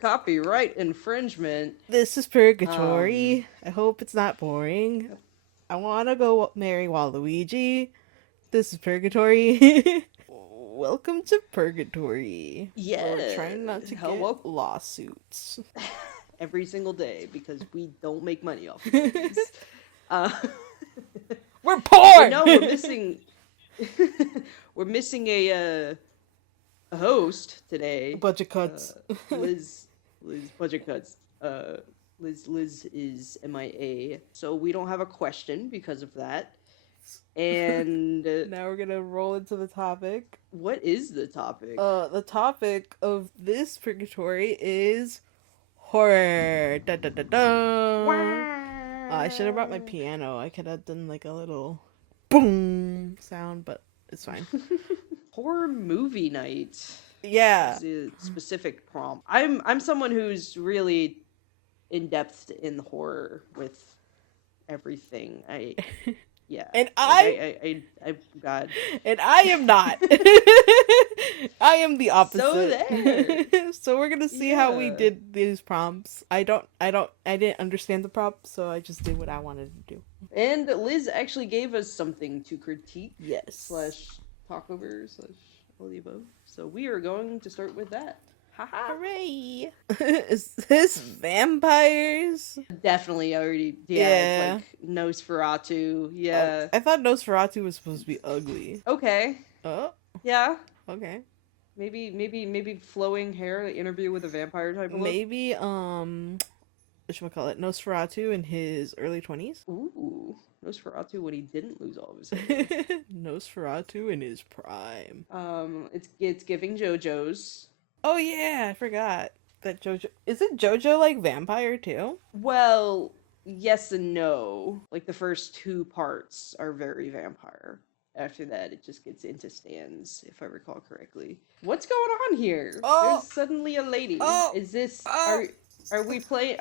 Copyright infringement. This is Purgatory. I hope it's not boring. I want to go marry Waluigi. This is Purgatory. Welcome to Purgatory. Yeah. We're trying not to get lawsuits. Every single day, because we don't make money off of these. We're poor! No, we're missing... we're missing a host today. Budget cuts. Liz, budget cuts. Liz is MIA, so we don't have a question because of that. And now we're gonna roll into the topic. What is the topic? The topic of this Purgatory is horror. Da, da, da, da. I should have brought my piano. I could have done like a little boom sound, but it's fine. Horror movie night. Yeah. It's a specific prompt. I'm someone who's really in depth in horror with everything. Yeah. And I God. And I am not. I am the opposite. So there. So we're gonna see how we did these prompts. I didn't understand the prompt, so I just did what I wanted to do. And Liz actually gave us something to critique. Yes. / talk over / all the above. So we are going to start with that. Haha. Hooray! Is this vampires? Definitely already. Yeah. It's like Nosferatu. Yeah. I thought Nosferatu was supposed to be ugly. Okay. Oh. Yeah. Okay. Maybe flowing hair, like Interview with a Vampire type of look. Maybe whatchamacallit, Nosferatu in his early 20s. Ooh. Nosferatu when he didn't lose all of his hair. Nosferatu in his prime. It's giving JoJo's. Oh yeah, I forgot that JoJo. Isn't JoJo like vampire too? Well, yes and no. Like the first 2 parts are very vampire. After that, it just gets into stands, if I recall correctly. What's going on here? Oh! There's suddenly a lady. Oh! Is this? Oh! Are we playing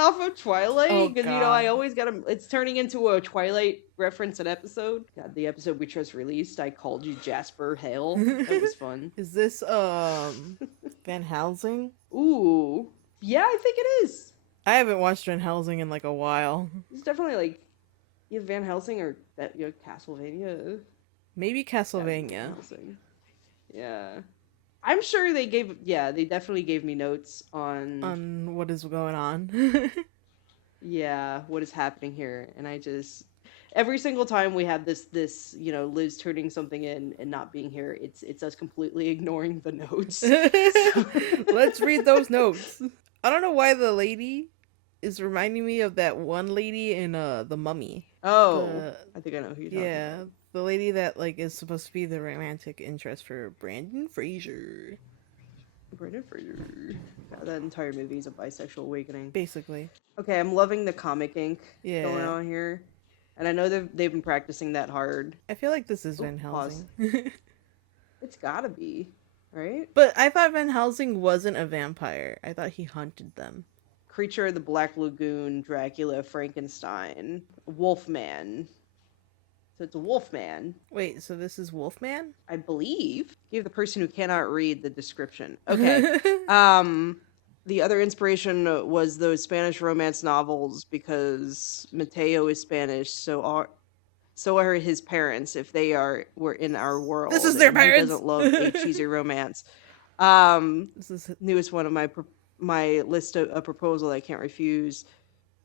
off of Twilight? Oh, Because I always gotta. It's turning into a Twilight reference an episode. God, the episode we just released, I called you Jasper Hale. That was fun. Is this Van Helsing? Ooh, yeah, I think it is. I haven't watched Van Helsing in like a while. It's definitely like either Van Helsing or that Castlevania. Maybe Castlevania. Yeah. I'm sure they definitely gave me notes on what is going on. Yeah, what is happening here. And I just, every single time we have this Liz turning something in and not being here, it's us completely ignoring the notes. Let's read those notes. I don't know why the lady is reminding me of that one lady in The Mummy. Oh, I think I know who you're talking about. Yeah, the lady that like is supposed to be the romantic interest for Brendan Fraser. Brendan Fraser. God, that entire movie is a bisexual awakening. Basically. Okay, I'm loving the comic ink going on here. And I know they've been practicing that hard. I feel like this is Van Helsing. It's gotta be, right? But I thought Van Helsing wasn't a vampire. I thought he hunted them. Creature of the Black Lagoon, Dracula, Frankenstein, Wolfman. So it's a Wolfman. Wait, so this is Wolfman? I believe. Give the person who cannot read the description. Okay. The other inspiration was those Spanish romance novels because Mateo is Spanish, so are his parents if they were in our world. This is their parents. He doesn't love a cheesy romance. This is the newest one of my list of a proposal I can't refuse.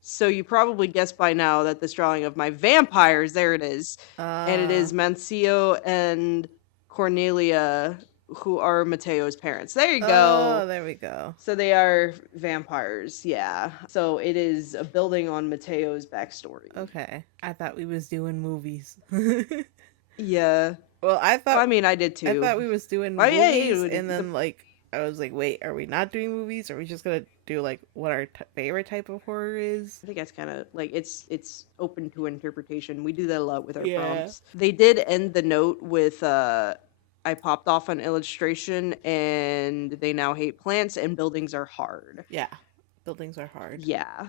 So you probably guessed by now that this drawing of my vampires, there it is. And it is Mancio and Cornelia, who are Mateo's parents. There you go. Oh, there we go. So they are vampires, yeah. So it is a building on Mateo's backstory. Okay. I thought we was doing movies. Yeah. Well, I did too. I thought we was doing movies, and then like I was like, wait, are we not doing movies? Are we just gonna do like what our favorite type of horror is? I think that's kind of like it's open to interpretation. We do that a lot with our prompts. They did end the note with I popped off an illustration and they now hate plants and buildings are hard. Yeah, buildings are hard. Yeah.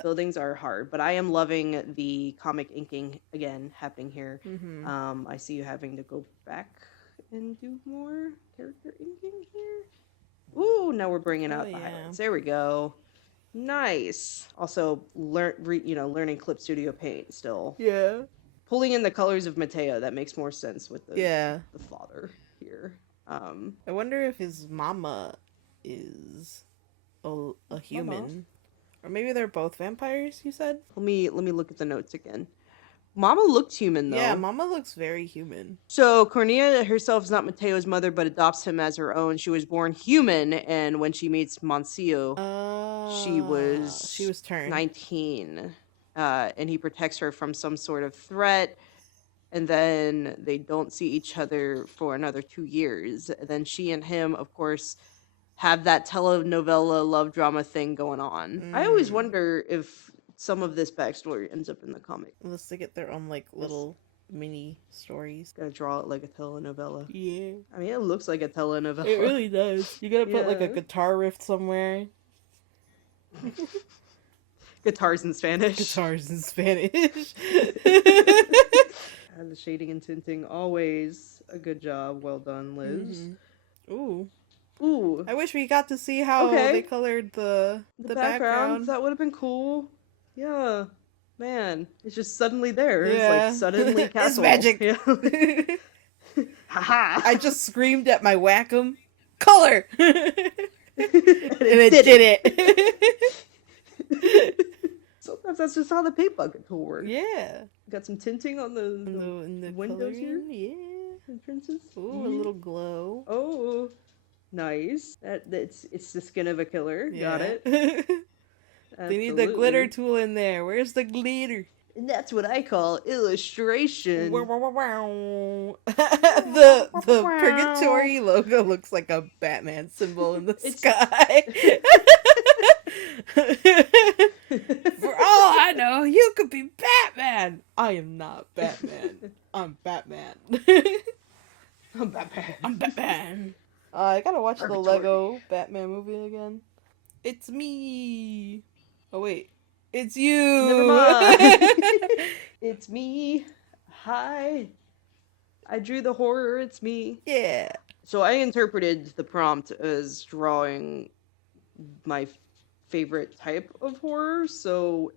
Buildings are hard, but I am loving the comic inking again happening here. Mm-hmm. I see you having to go back and do more character inking here. Ooh, now we're bringing out the highlights. There we go. Nice. Also, learning Clip Studio Paint still. Yeah. Pulling in the colors of Mateo, that makes more sense with Yeah. the father here. I wonder if his mama is a human. Mama. Or maybe they're both vampires, you said? Let me look at the notes again. Mama looked human, though. Yeah, Mama looks very human. So, Cornelia herself is not Mateo's mother, but adopts him as her own. She was born human, and when she meets Monsieur, she was turned 19. And he protects her from some sort of threat. And then they don't see each other for another 2 years. And then she and him, of course, have that telenovela love drama thing going on. I always wonder if some of this backstory ends up in the comic. Unless they get their own, like, little mini stories. Gotta draw it like a telenovela. Yeah. I mean, it looks like a telenovela. It really does. You gotta put, like, a guitar riff somewhere. Guitars in Spanish. Guitars in Spanish. The shading and tinting, always a good job. Well done, Liz. Ooh. Ooh. I wish we got to see how they colored the background. That would have been cool. Yeah. Man, it's just suddenly there. Yeah. It's like suddenly castle. It's magic. Yeah. Haha. I just screamed at my Wacom. Color! and it did it. Sometimes that's just how the paint bucket tool works. Yeah. Got some tinting on the windows here. Yeah. Entrances. Ooh, a little glow. Oh, nice. It's the skin of a killer. Yeah. Got it. They need the glitter tool in there. Where's the glitter? And that's what I call illustration. the Purgatory logo looks like a Batman symbol in the sky. For all I know, you could be Batman. I am not Batman. I'm Batman. I'm Batman. I'm Batman. I gotta watch the Lego Batman movie again. It's me. Oh wait, it's you. Never mind. It's me. Hi. I drew the horror. It's me. Yeah. So I interpreted the prompt as drawing my favorite type of horror. So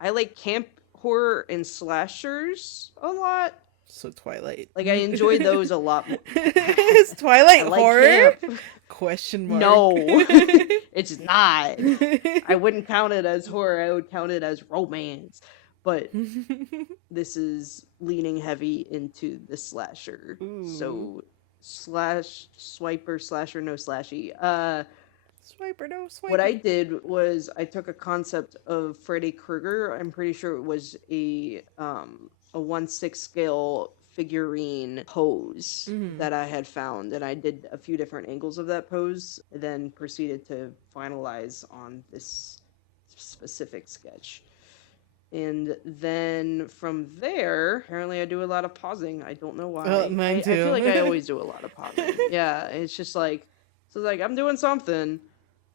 I like camp horror and slashers a lot. So Twilight. Like I enjoy those a lot more. Is Twilight horror? Camp. Question mark. No, it's not. I wouldn't count it as horror. I would count it as romance. But this is leaning heavy into the slasher. Ooh. So swiper, slasher, no slashy. Swiper, no swiper. What I did was I took a concept of Freddy Krueger. I'm pretty sure it was a 1/6 scale figurine pose that I had found, and I did a few different angles of that pose, and then proceeded to finalize on this specific sketch. And then from there, apparently I do a lot of pausing. I don't know why. Mine too. I feel like I always do a lot of pausing. Yeah, it's just like, so like I'm doing something.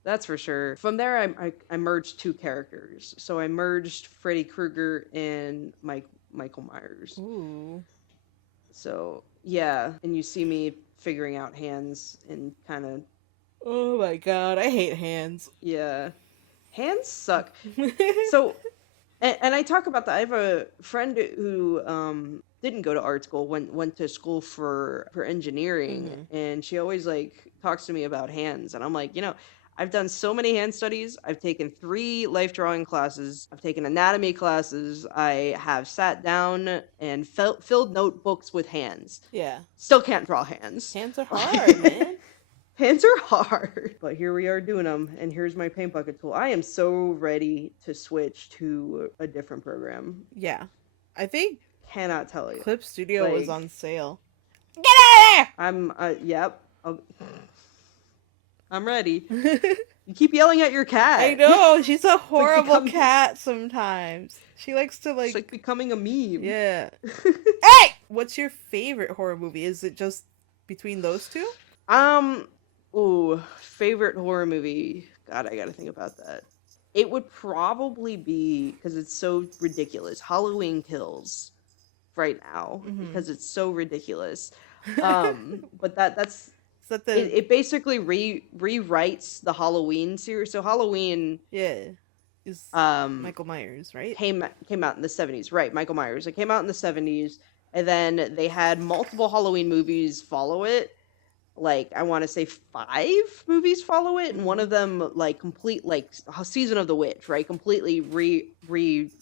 That's for sure. From there, I merged two characters. So I merged Freddy Krueger and Michael Myers. Ooh. So yeah, and you see me figuring out hands and kind of. Oh my god, I hate hands. Yeah, hands suck. So, and I talk about that. I have a friend who didn't go to art school, went to school for engineering, and she always like talks to me about hands, and I'm like, I've done so many hand studies. I've taken 3 life drawing classes. I've taken anatomy classes. I have sat down and filled notebooks with hands. Yeah. Still can't draw hands. Hands are hard, man. Hands are hard. But here we are doing them, and here's my paint bucket tool. I am so ready to switch to a different program. Yeah. I think Cannot tell you. Clip Studio was on sale. Get out of there! Yep. I'm ready. You keep yelling at your cat. I know, she's a horrible cat sometimes. She likes to It's like becoming a meme. Yeah. Hey! What's your favorite horror movie? Is it just between those two? Favorite horror movie. God, I gotta think about that. It would probably be, because it's so ridiculous, Halloween Kills right now, Mm-hmm. because it's so ridiculous. But that's Is that it basically rewrites the Halloween series. So Halloween yeah, is um Michael Myers, right? came out in the 70s, right? Michael Myers. It came out in the 70s, and then they had multiple Halloween movies follow it. Like, I want to say 5 movies follow it, and one of them, like, complete, like, Season of the Witch, right? Completely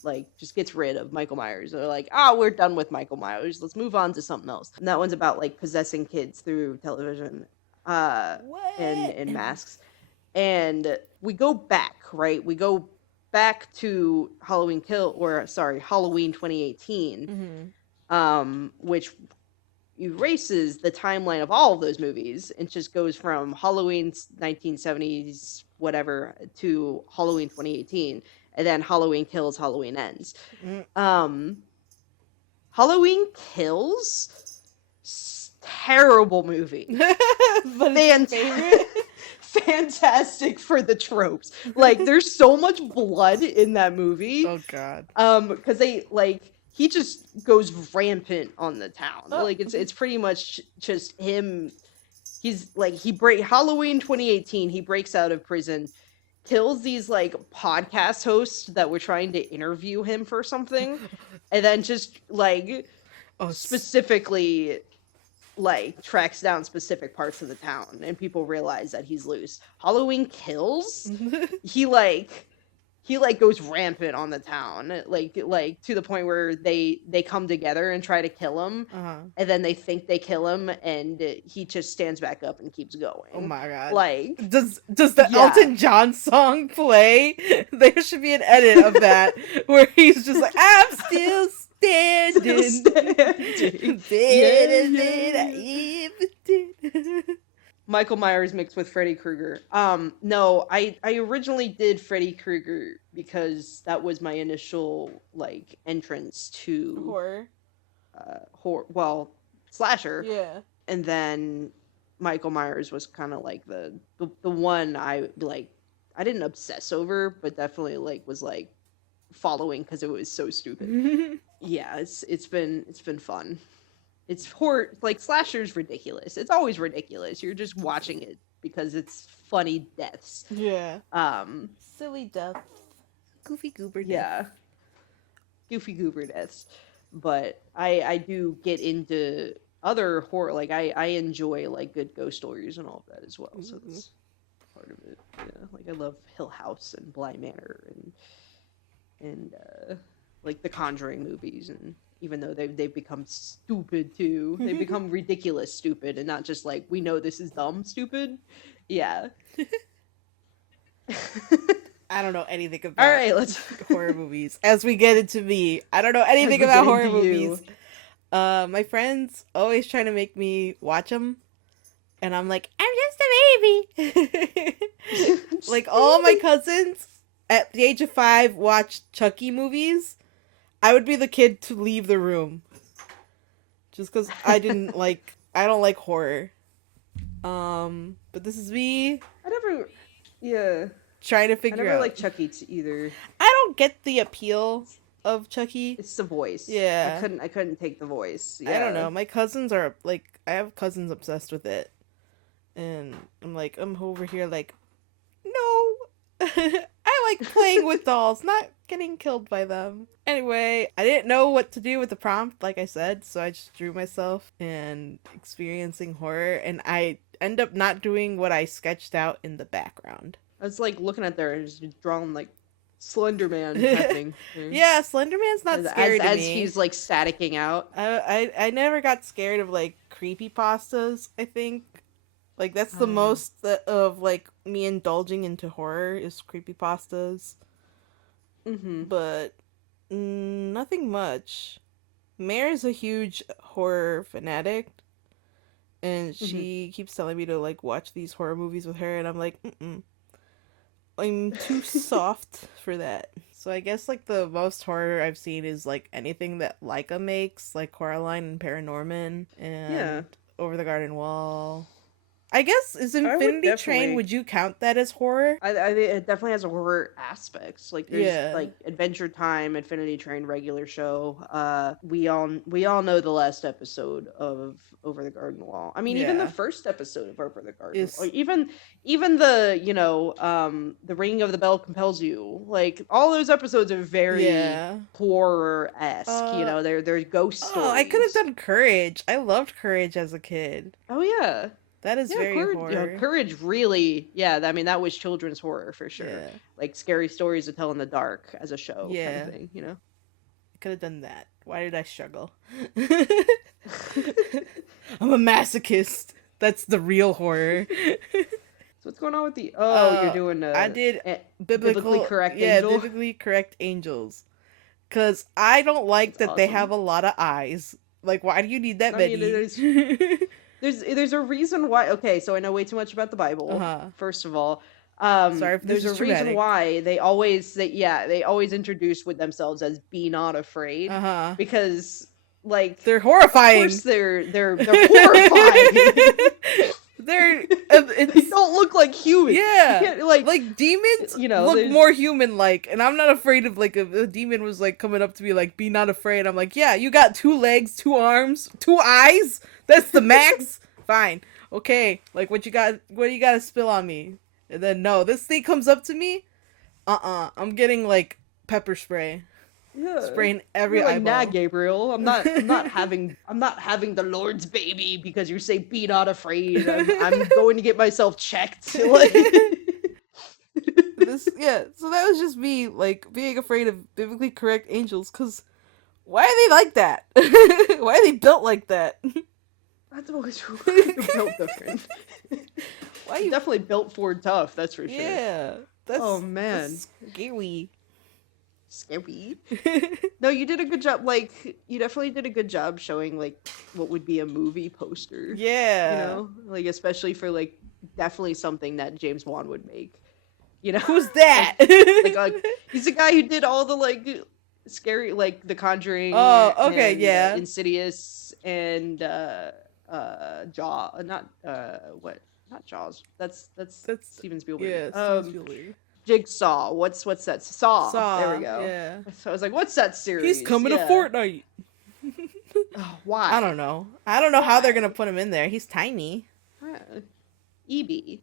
like, just gets rid of Michael Myers. They're like, oh, we're done with Michael Myers. Let's move on to something else. And that one's about, like, possessing kids through television, and What? masks. And we go back, right? We go back to Halloween 2018, which erases the timeline of all of those movies and just goes from Halloween 1970s whatever to Halloween 2018, and then Halloween Kills, Halloween Ends. Mm. Halloween Kills, terrible movie. But it's your favorite? Fantastic for the tropes. Like, there's so much blood in that movie. Oh god. Because they, like, he just goes rampant on the town. Oh. Like, it's pretty much just him. He's like, Halloween 2018, he breaks out of prison, kills these, like, podcast hosts that were trying to interview him for something, and then just, like, specifically, like, tracks down specific parts of the town, and people realize that he's loose. Halloween Kills, he goes rampant on the town, like to the point where they come together and try to kill him, and then they think they kill him, and he just stands back up and keeps going. Oh my god. Like, does the Elton John song play? There should be an edit of that where he's just like, I'm still standing. Better than I ever did. Michael Myers mixed with Freddy Krueger. No, I originally did Freddy Krueger because that was my initial, like, entrance to horror, slasher. Yeah. And then Michael Myers was kind of like the one I, like, I didn't obsess over, but definitely, like, was, like, following because it was so stupid. Yeah, it's been fun. It's horror, like, slasher's ridiculous. It's always ridiculous. You're just watching it because it's funny deaths. Yeah. Silly death. Goofy goober death. Yeah. Goofy goober deaths. But I do get into other horror, like, I enjoy, like, good ghost stories and all of that as well. So that's part of it. Yeah. Like, I love Hill House and Bly Manor and like the Conjuring movies, and even though they've become stupid too, they become ridiculous stupid, and not just like, we know this is dumb stupid. Yeah. I don't know anything about All right, let's horror movies. As we get into me, I don't know anything about horror movies. My friends always trying to make me watch them, and I'm like, I'm just a baby. Like, all my cousins at the age of 5 watched Chucky movies. I would be the kid to leave the room. Just because I don't like horror. But this is me. Trying to figure out. I never liked Chucky either. I don't get the appeal of Chucky. It's the voice. Yeah. I couldn't take the voice. Yeah. I don't know. My cousins are, like, I have cousins obsessed with it. And I'm like, I'm over here like, no. I like playing with dolls, not getting killed by them. Anyway, I didn't know what to do with the prompt, like I said, so I just drew myself and experiencing horror, and I end up not doing what I sketched out in the background. I was like looking at there and just drawing like Slender Man happening. Yeah, Slender Man's not scary to me. As he's like staticking out. I never got scared of like creepypastas, I think. Like, that's the most of, like, me indulging into horror is creepypastas. But nothing much. Mare's a huge horror fanatic, and she keeps telling me to, like, watch these horror movies with her, and I'm like, I'm too soft for that. So I guess, like, the most horror I've seen is, like, anything that Laika makes, like Coraline and Paranorman, and Over the Garden Wall. I guess is would Infinity Train. definitely- Would you count that as horror? I think it definitely has a horror aspect. Like there's Yeah. like Adventure Time, Infinity Train, regular show. We all know the last episode of Over the Garden Wall. I mean, even the Yeah. first episode of Over the Garden Is- Wall. Even the the ringing of the bell compels you. Like all those episodes are very Yeah. horror-esque. They're ghost stories. Oh, I could have done Courage. I loved Courage as a kid. Oh yeah. That is very horror. Courage really, I mean, that was children's horror for sure. Yeah. Like scary stories to tell in the dark as a show kind Yeah. of thing, I could have done that. Why did I struggle? I'm a masochist. That's the real horror. So what's going on with the... Oh, you're doing... I did biblically correct yeah, angel? biblically correct angels. Because I don't like That's that they awesome. have a lot of eyes. Like, why do you need that I many? mean, there's a reason why... Okay, so I know way too much about the Bible, Uh-huh. first of all. Sorry if this there's is a reason traumatic. why they always introduce with themselves as "be not afraid," Uh-huh. because like They're of horrifying. course they're horrifying. They're They it's, don't look like humans. Yeah. You can't, like like demons look there's- more human like, and I'm not afraid of like if a demon was like coming up to me like be not afraid. I'm like, yeah, you got 2 legs, 2 arms, 2 eyes. That's the max. Fine. Okay. Like what do you got to spill on me? And then no, this thing comes up to me. I'm getting like pepper spray. yeah. Spraying every You're like, nah, eyeball. Gabriel. I'm not having the Lord's baby because you say be not afraid. I'm going to get myself checked. Like, So that was just me like being afraid of biblically correct angels, because why are they like that? Why are they built like that? that's always built different. Why You you definitely built Ford tough, that's for sure. Yeah. That's Oh, man. that's scary. Scary. No, you did a good job. Like, you definitely did a good job showing like what would be a movie poster. Yeah. Like especially for like definitely something that James Wan would make. Who's that? like he's the guy who did all the like scary, like The Conjuring. Oh, okay, and, yeah. Insidious and not Jaws. That's Steven Spielberg. Yeah. Steven Spielberg. Jigsaw. What's that? Saw. Saw. There we go. Yeah. So I was like, what's that series? He's coming Yeah. to Fortnite. Oh, why? I don't know. How they're Why? gonna put him in there. He's tiny. EB.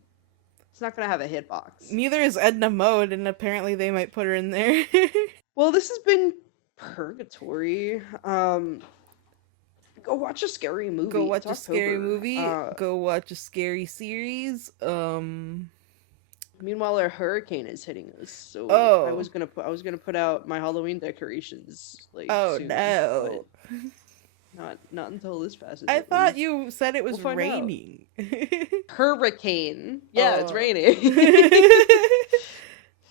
It's not gonna have a hitbox. Neither is Edna Mode, and apparently they might put her in there. Well, this has been Purgatory. Go watch a scary movie. Go watch a It's scary October. movie. Go watch a scary series. Meanwhile, a hurricane is hitting us. So Oh. I was gonna put out my Halloween decorations. Like, Oh soon, no. but not until this passes. I at thought least. you said it was We'll find out. raining. Hurricane. Yeah, it's Oh. raining.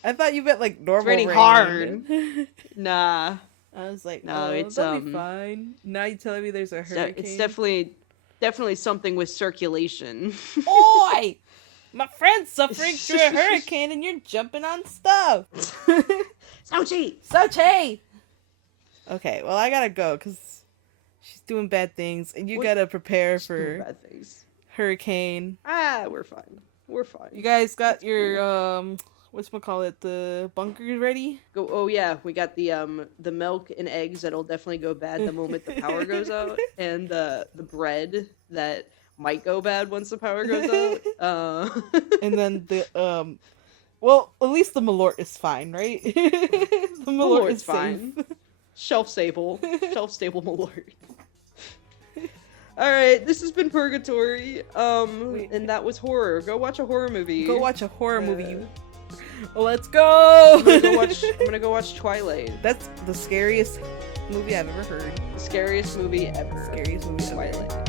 I thought you meant like normal raining rain. hard. Nah. I was like, No, oh, it's, that'll be fine. Now you telling me there's a hurricane? It's definitely something with circulation. Oi! My friend's suffering through a hurricane and you're jumping on stuff. So cheap. Soche! Okay, well I gotta go because she's doing bad things and you What- gotta prepare Just doing for bad things. hurricane. We're fine. We're fine. You guys got That's your whatchamacallit, the bunkers ready? Oh yeah, we got the milk and eggs that'll definitely go bad the moment the power goes out, and the bread that might go bad once the power goes out. And then the well, at least the Malort is fine, right? The Malort Malort's is fine. safe. shelf stable Malort. All right, this has been Purgatory. And that was horror. Go watch a horror movie. Go watch a horror movie. You. Let's go. I'm gonna go watch Twilight. That's the scariest movie I've ever heard. The scariest movie ever. Scariest movie ever. Twilight.